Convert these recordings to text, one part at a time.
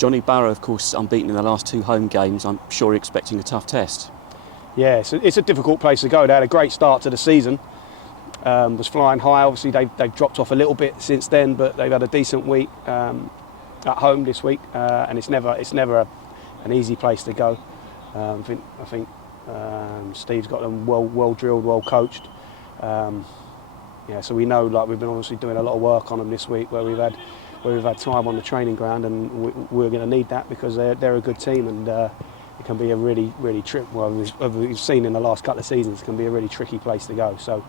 Johnnie, Barrow, of course, unbeaten in the last 2 home games. I'm sure you're expecting a tough test. Yeah, it's a difficult place to go. They had a great start to the season. Was flying high. Obviously, they've dropped off a little bit since then, but they've had a decent week at home this week, and it's never an easy place to go. I think Steve's got them well drilled, well coached. So we know, like, we've been obviously doing a lot of work on them this week, where we've had time on the training ground, and we're going to need that because they're a good team, and it can be a really we've seen in the last couple of seasons, it can be a really tricky place to go. So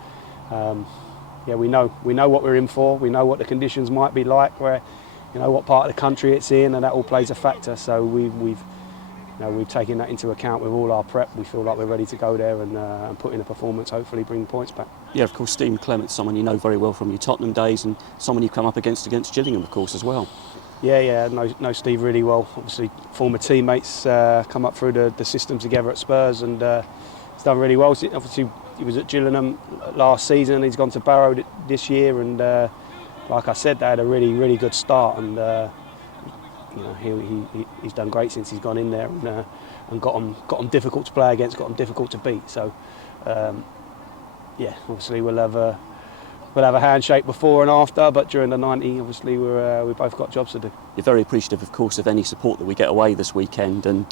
we know what we're in for. We know what the conditions might be like, where what part of the country it's in, and that all plays a factor. So we've taken that into account with all our prep. We feel like we're ready to go there and put in a performance, hopefully bring points back. Yeah, of course, Clement, someone you know very well from your Tottenham days, and someone you've come up against Gillingham, of course, as well. Yeah, know Steve really well. Obviously, former teammates, come up through the system together at Spurs, and he's done really well. Obviously, he was at Gillingham last season. He's gone to Barrow this year, and like I said, they had a really good start, and he's done great since he's gone in there, and got them difficult to play against, got them difficult to beat. So obviously we'll have a handshake before and after, but during the 90, obviously we both got jobs to do. You're very appreciative, of course, of any support that we get away this weekend, and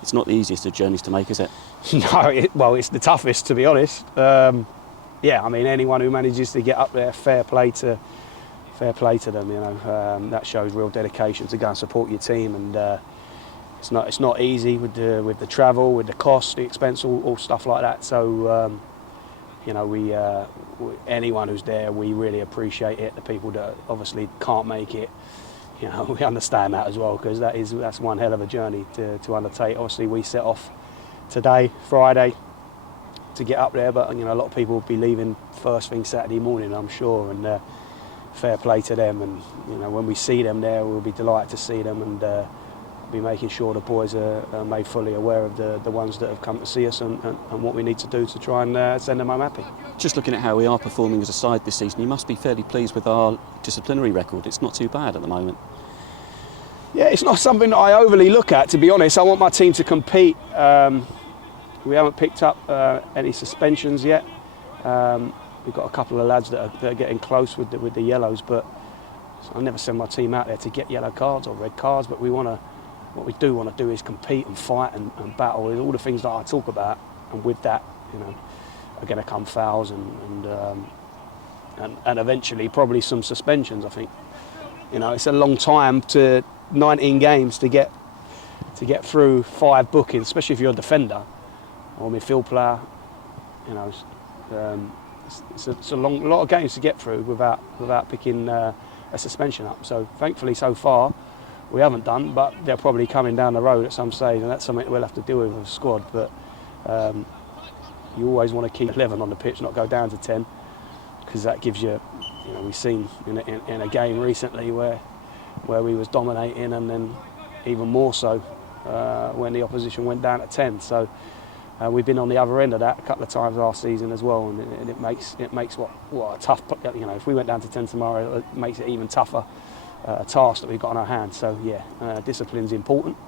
it's not the easiest of journeys to make, is it? No, it's the toughest, to be honest. Anyone who manages to get up there, fair play to them. That shows real dedication to go and support your team, and it's not easy with the travel, with the cost, the expense, all stuff like that. So anyone who's there, we really appreciate it. The people that obviously can't make it, we understand that as well, because that's one hell of a journey to undertake. Obviously, we set off today, Friday, to get up there, but a lot of people will be leaving first thing Saturday morning, I'm sure, and fair play to them. And when we see them there, we'll be delighted to see them, and be making sure the boys are made fully aware of the ones that have come to see us, and what we need to do to try and send them home happy. Just looking at how we are performing as a side this season, you must be fairly pleased with our disciplinary record. It's not too bad at the moment. Yeah, it's not something that I overly look at, to be honest. I want my team to compete. We haven't picked up any suspensions yet. We've got a couple of lads that are getting close with the yellows, but I never send my team out there to get yellow cards or red cards, but what we do want to do is compete and fight and battle, with all the things that I talk about, and with that, are going to come fouls and eventually probably some suspensions. I think, it's a long time, to 19 games to get through 5 bookings, especially if you're a defender or midfield player. It's a lot of games to get through without picking a suspension up. So thankfully, so far, we haven't done, but they're probably coming down the road at some stage, and that's something we'll have to deal with the squad. But you always want to keep 11 on the pitch, not go down to 10, because that gives you, we've seen in a game recently where we was dominating, and then even more so when the opposition went down at 10. So we've been on the other end of that a couple of times last season as well, and it makes what a tough, if we went down to 10 tomorrow, it makes it even tougher. Task that we've got on our hands. So discipline's important,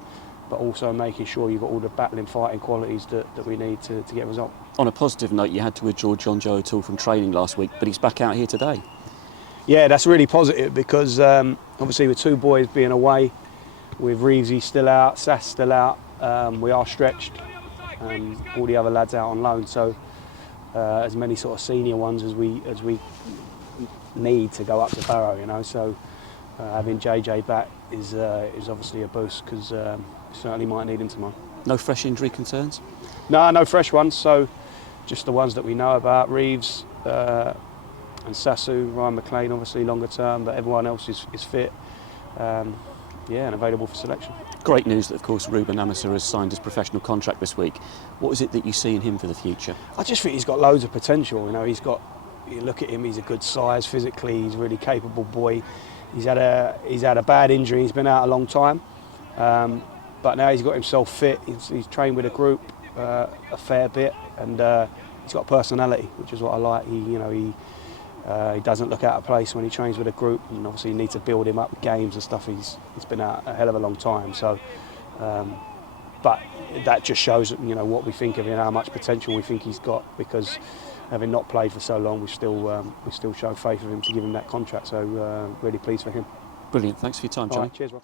but also making sure you've got all the battling, fighting qualities that we need to get a result. On a positive note, you had to withdraw John Joe O'Toole from training last week, but he's back out here today. Yeah, that's really positive, because obviously with 2 boys being away, with Reevesy still out, Sass still out, we are stretched, all the other lads out on loan, so as many sort of senior ones as we need to go up to Barrow, so having JJ back is obviously a boost, because certainly might need him tomorrow. No fresh injury concerns? No fresh ones, so just the ones that we know about. Reeves and Sassu, Ryan McLean obviously longer term, but everyone else is fit and available for selection. Great news that, of course, Ruben Amasur has signed his professional contract this week. What is it that you see in him for the future? I just think he's got loads of potential. You look at him, he's a good size physically, he's a really capable boy. He's had a bad injury, he's been out a long time, but now he's got himself fit. He's trained with a group a fair bit, and he's got personality, which is what I like. He doesn't look out of place when he trains with a group, and obviously you need to build him up with games and stuff. He's been out a hell of a long time, so but that just shows, you know, what we think of him, how much potential we think he's got, because having not played for so long, we still show faith in him to give him that contract. So really pleased for him. Brilliant. Thanks for your time, Johnnie. Cheers, Rob.